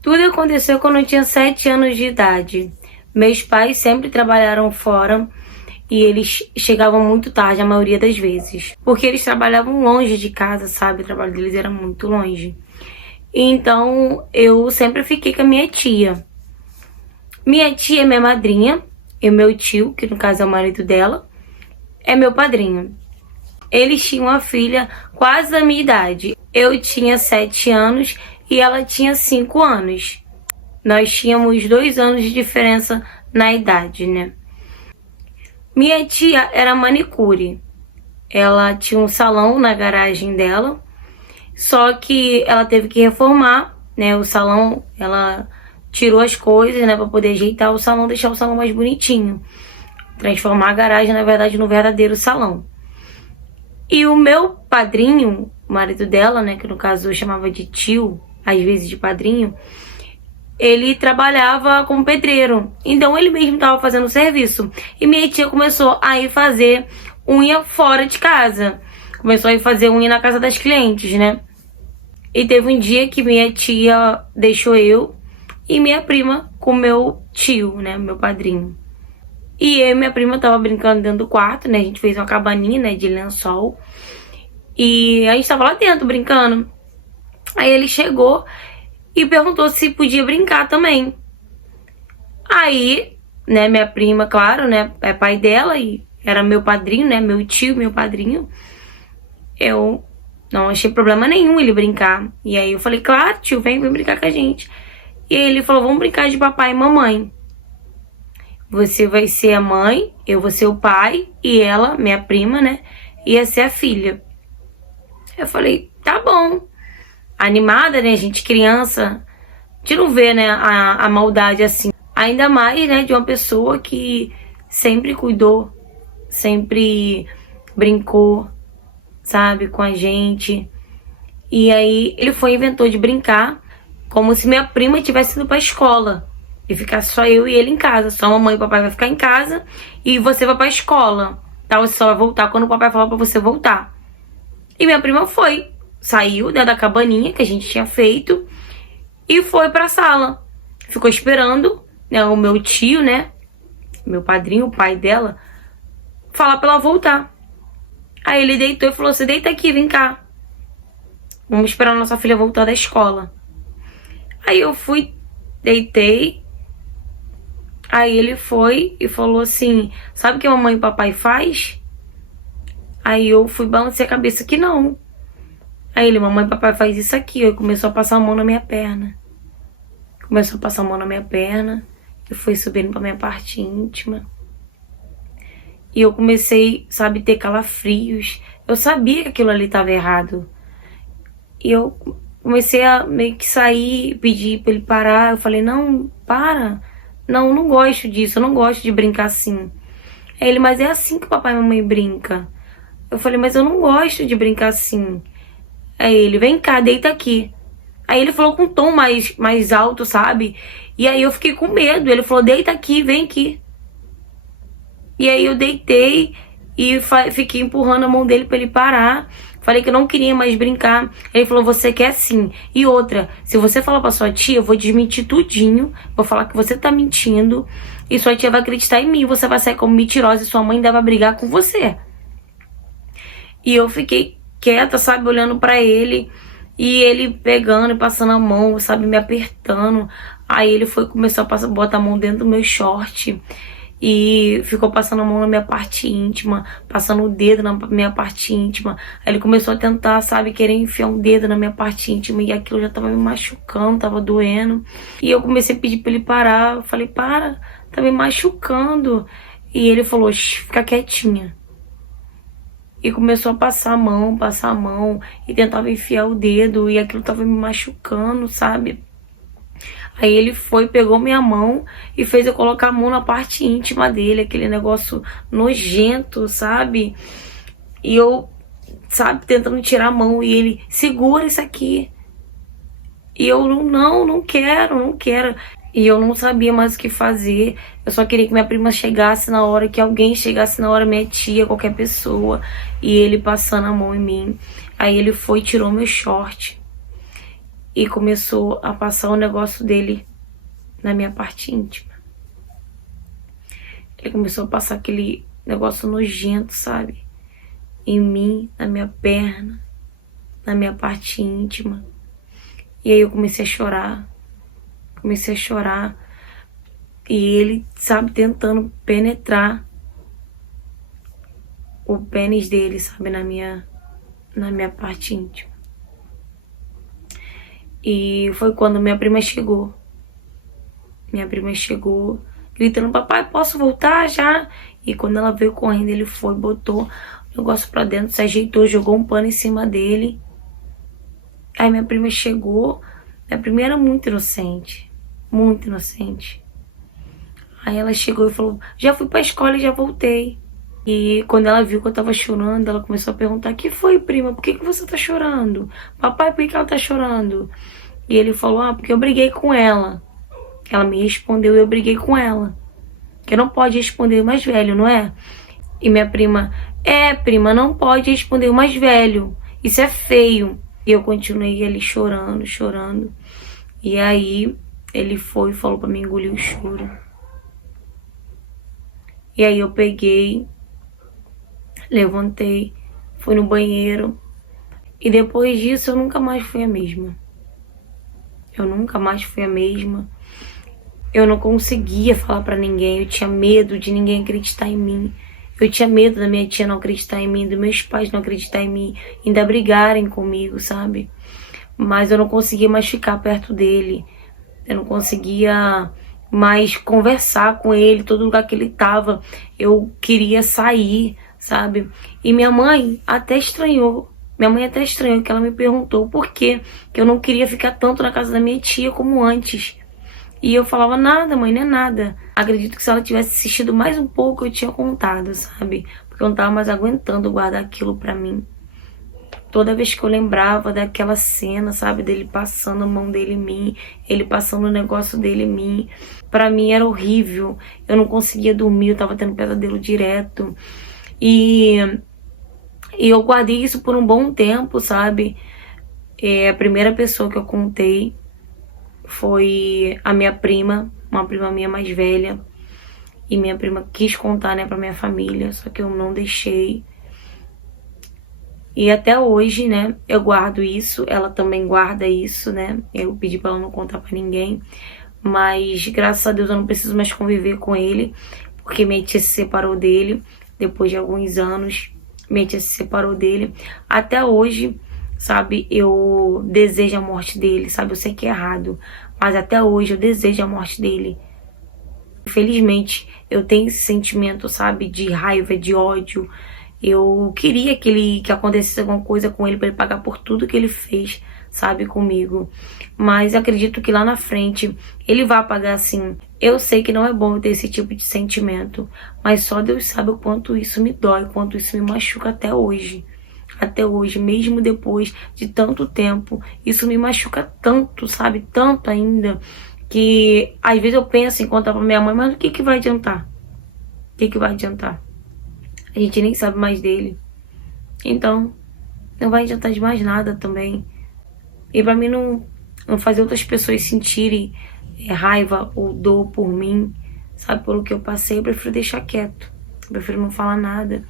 Tudo aconteceu quando eu tinha 7 anos de idade. Meus pais sempre trabalharam fora e eles chegavam muito tarde, a maioria das vezes. Porque eles trabalhavam longe de casa, sabe? O trabalho deles era muito longe. Então eu sempre fiquei com a minha tia. Minha tia é minha madrinha, e meu tio, que no caso é o marido dela, é meu padrinho. Eles tinham uma filha quase da minha idade. Eu tinha 7 anos e ela tinha 5 anos. Nós tínhamos 2 anos de diferença na idade, né? Minha tia era manicure. Ela tinha um salão na garagem dela, só que ela teve que reformar, né? O salão, ela tirou as coisas, né, para poder ajeitar o salão, deixar o salão mais bonitinho. Transformar a garagem, na verdade, no verdadeiro salão. E o meu padrinho, o marido dela, né, que no caso eu chamava de tio, às vezes de padrinho, ele trabalhava como pedreiro. Então ele mesmo estava fazendo o serviço. E minha tia começou a ir fazer unha fora de casa. Começou a ir fazer unha na casa das clientes, né? E teve um dia que minha tia deixou eu e minha prima com meu tio, né, meu padrinho. E eu e minha prima tava brincando dentro do quarto, né? A gente fez uma cabaninha, né, de lençol. E a gente tava lá dentro brincando. Aí ele chegou e perguntou se podia brincar também. Aí, né, minha prima, claro, né, é pai dela e era meu padrinho, né, meu tio, meu padrinho. Eu não achei problema nenhum ele brincar. E aí eu falei, claro, tio, vem brincar com a gente. E aí ele falou, vamos brincar de papai e mamãe. Você vai ser a mãe, eu vou ser o pai, e ela, minha prima, né, ia ser a filha. Eu falei, tá bom. Animada, né, gente, criança, a gente não vê, né, a maldade assim. Ainda mais, né, de uma pessoa que sempre cuidou, sempre brincou, sabe, com a gente. E aí ele foi e inventou de brincar como se minha prima tivesse ido pra escola. E ficar só eu e ele em casa. Só a mamãe e o papai vai ficar em casa e você vai pra escola. Tá? Você só vai voltar quando o papai falar pra você voltar. E minha prima foi. Saiu, né, da cabaninha que a gente tinha feito e foi pra sala. Ficou esperando, né, o meu tio, né, meu padrinho, o pai dela, falar pra ela voltar. Aí ele deitou e falou, você deita aqui, vem cá. Vamos esperar a nossa filha voltar da escola. Aí eu fui, deitei. Aí ele foi e falou assim, sabe o que a mamãe e o papai faz? Aí eu fui balançar a cabeça que não. Aí ele, mamãe e papai faz isso aqui. Aí começou a passar a mão na minha perna. Começou a passar a mão na minha perna. E foi subindo pra minha parte íntima. E eu comecei, sabe, ter calafrios. Eu sabia que aquilo ali tava errado. E eu comecei a meio que sair, pedir pra ele parar. Eu falei, não, para. Não, não gosto disso, eu não gosto de brincar assim. Aí ele, mas é assim que o papai e a mamãe brinca. Eu falei, mas eu não gosto de brincar assim. Aí ele, vem cá, deita aqui. Aí ele falou com um tom mais alto, sabe? E aí eu fiquei com medo. Ele falou, deita aqui, vem aqui. E aí eu deitei e fiquei empurrando a mão dele pra ele parar. Falei que eu não queria mais brincar. Ele falou, você quer sim. E outra, se você falar pra sua tia, eu vou desmentir tudinho. Vou falar que você tá mentindo. E sua tia vai acreditar em mim. Você vai sair como mentirosa e sua mãe ainda vai brigar com você. E eu fiquei quieta, sabe, olhando pra ele. E ele pegando e passando a mão, sabe, me apertando. Aí ele começou a botar a mão dentro do meu short. E ficou passando a mão na minha parte íntima, passando o dedo na minha parte íntima. Aí ele começou a tentar, sabe, querer enfiar um dedo na minha parte íntima. E aquilo já tava me machucando, tava doendo. E eu comecei a pedir pra ele parar. Eu falei, para, tá me machucando. E ele falou, fica quietinha. E começou a passar a mão. E tentava enfiar o dedo. E aquilo tava me machucando, sabe? Aí ele foi, pegou minha mão e fez eu colocar a mão na parte íntima dele, aquele negócio nojento, sabe? E eu, sabe, tentando tirar a mão e ele, segura isso aqui. E eu, não quero. E eu não sabia mais o que fazer. Eu só queria que minha prima chegasse na hora, que alguém chegasse na hora, minha tia, qualquer pessoa. E ele passando a mão em mim. Aí ele foi e tirou meu short. e começou a passar o negócio dele na minha parte íntima. Ele começou a passar aquele negócio nojento, sabe? Em mim, na minha perna, na minha parte íntima. E aí eu comecei a chorar. Comecei a chorar. E ele, sabe, tentando penetrar o pênis dele, sabe, na minha parte íntima. E foi quando minha prima chegou. Minha prima chegou gritando: papai, posso voltar já? E quando ela veio correndo, ele foi, botou o negócio pra dentro, se ajeitou, jogou um pano em cima dele. Aí minha prima chegou. Minha prima era muito inocente. Muito inocente. Aí ela chegou e falou: já fui pra escola e já voltei. E quando ela viu que eu tava chorando, ela começou a perguntar: que foi, prima? Por que você tá chorando? Papai, por que ela tá chorando? E ele falou: ah, porque eu briguei com ela. Ela me respondeu e eu briguei com ela. Que não pode responder o mais velho, não é? E minha prima: prima, não pode responder o mais velho. Isso é feio. E eu continuei ali chorando, chorando. E aí ele foi e falou pra mim engolir o choro. E aí eu peguei, levantei, fui no banheiro. E depois disso eu nunca mais fui a mesma. Eu nunca mais fui a mesma. Eu não conseguia falar pra ninguém. Eu tinha medo de ninguém acreditar em mim. Eu tinha medo da minha tia não acreditar em mim, dos meus pais não acreditar em mim, ainda brigarem comigo, sabe? Mas eu não conseguia mais ficar perto dele. Eu não conseguia mais conversar com ele. Todo lugar que ele tava, eu queria sair, sabe? E minha mãe até estranhou. Minha mãe até estranhou que ela me perguntou por que eu não queria ficar tanto na casa da minha tia como antes. E eu falava: nada, mãe, não é nada. Acredito que se ela tivesse assistido mais um pouco, eu tinha contado, sabe? Porque eu não tava mais aguentando guardar aquilo pra mim. Toda vez que eu lembrava daquela cena, sabe? Dele passando a mão dele em mim, ele passando o negócio dele em mim. Pra mim era horrível. Eu não conseguia dormir, eu tava tendo pesadelo direto. E eu guardei isso por um bom tempo, sabe? A primeira pessoa que eu contei foi a minha prima, uma prima minha mais velha. E minha prima quis contar, né, pra minha família, só que eu não deixei. E até hoje, né, eu guardo isso, ela também guarda isso, né. Eu pedi pra ela não contar pra ninguém. Mas, graças a Deus, eu não preciso mais conviver com ele, porque minha tia se separou dele. Depois de alguns anos, minha tia se separou dele. Até hoje, sabe, eu desejo a morte dele, sabe? Eu sei que é errado, mas até hoje eu desejo a morte dele. Infelizmente, eu tenho esse sentimento, sabe, de raiva, de ódio. Eu queria que acontecesse alguma coisa com ele pra ele pagar por tudo que ele fez, sabe, comigo. Mas acredito que lá na frente ele vai pagar sim. Eu sei que não é bom eu ter esse tipo de sentimento, mas só Deus sabe o quanto isso me dói, o quanto isso me machuca até hoje. Até hoje, mesmo depois de tanto tempo, isso me machuca tanto, sabe? Tanto ainda, que às vezes eu penso em contar pra minha mãe: mas o que vai adiantar? O que vai adiantar? A gente nem sabe mais dele. Então, não vai adiantar de mais nada também. E pra mim não fazer outras pessoas sentirem raiva ou dor por mim, sabe? Pelo que eu passei, eu prefiro deixar quieto. Eu prefiro não falar nada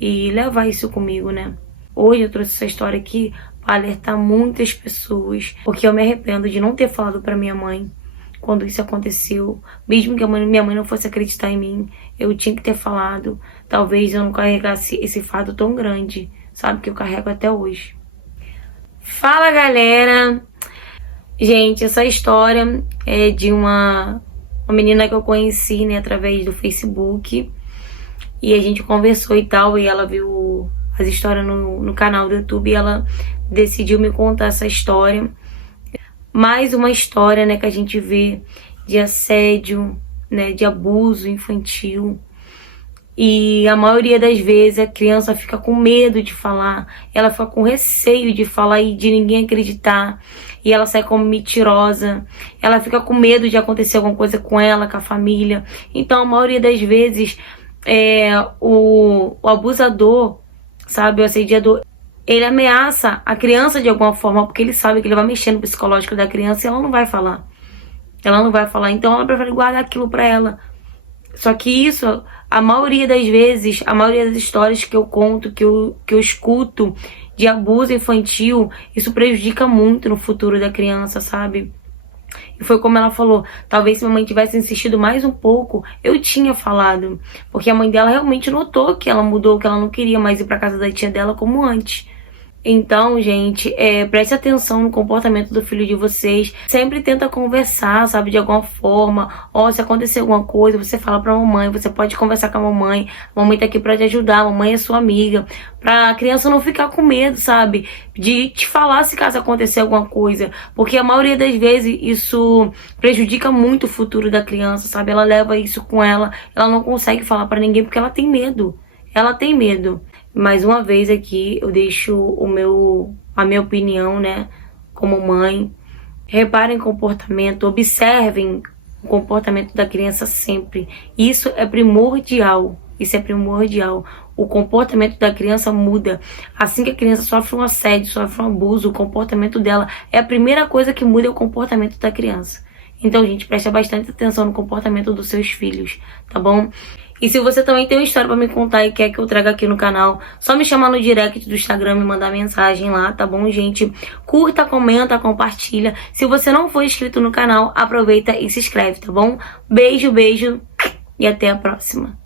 e levar isso comigo, né? Hoje eu trouxe essa história aqui para alertar muitas pessoas, porque eu me arrependo de não ter falado pra minha mãe quando isso aconteceu. Mesmo que minha mãe não fosse acreditar em mim, eu tinha que ter falado. Talvez eu não carregasse esse fardo tão grande, sabe, que eu carrego até hoje. Fala, galera! Gente, essa história é de uma menina que eu conheci, né, através do Facebook. E a gente conversou e tal, e ela viu as histórias no canal do YouTube e ela decidiu me contar essa história. Mais uma história, né, que a gente vê de assédio, né, de abuso infantil. E a maioria das vezes a criança fica com medo de falar, ela fica com receio de falar e de ninguém acreditar. E ela sai como mentirosa, ela fica com medo de acontecer alguma coisa com ela, com a família. Então a maioria das vezes o abusador, sabe, o assediador, ele ameaça a criança de alguma forma, porque ele sabe que ele vai mexer no psicológico da criança e ela não vai falar. Ela não vai falar, então ela prefere guardar aquilo pra ela. Só que isso, a maioria das vezes, a maioria das histórias que eu conto, que eu escuto de abuso infantil, isso prejudica muito no futuro da criança, sabe? E foi como ela falou, talvez se minha mãe tivesse insistido mais um pouco, eu tinha falado. Porque a mãe dela realmente notou que ela mudou, que ela não queria mais ir pra casa da tia dela como antes. Então, gente, preste atenção no comportamento do filho de vocês. Sempre tenta conversar, sabe, de alguma forma. Ó, se acontecer alguma coisa, você fala pra mamãe, você pode conversar com a mamãe. A mamãe tá aqui pra te ajudar, a mamãe é sua amiga. Pra criança não ficar com medo, sabe, de te falar se caso acontecer alguma coisa. Porque a maioria das vezes isso prejudica muito o futuro da criança, sabe? Ela leva isso com ela, ela não consegue falar pra ninguém porque ela tem medo. Ela tem medo. Mais uma vez aqui eu deixo a minha opinião, né, como mãe. Reparem comportamento, observem o comportamento da criança sempre. Isso é primordial. Isso é primordial. O comportamento da criança muda. Assim que a criança sofre um assédio, sofre um abuso, o comportamento dela é a primeira coisa que muda, é o comportamento da criança. Então, gente, preste bastante atenção no comportamento dos seus filhos, tá bom? E se você também tem uma história pra me contar e quer que eu traga aqui no canal, só me chamar no direct do Instagram e mandar mensagem lá, tá bom, gente? Curta, comenta, compartilha. Se você não for inscrito no canal, aproveita e se inscreve, tá bom? Beijo, beijo e até a próxima.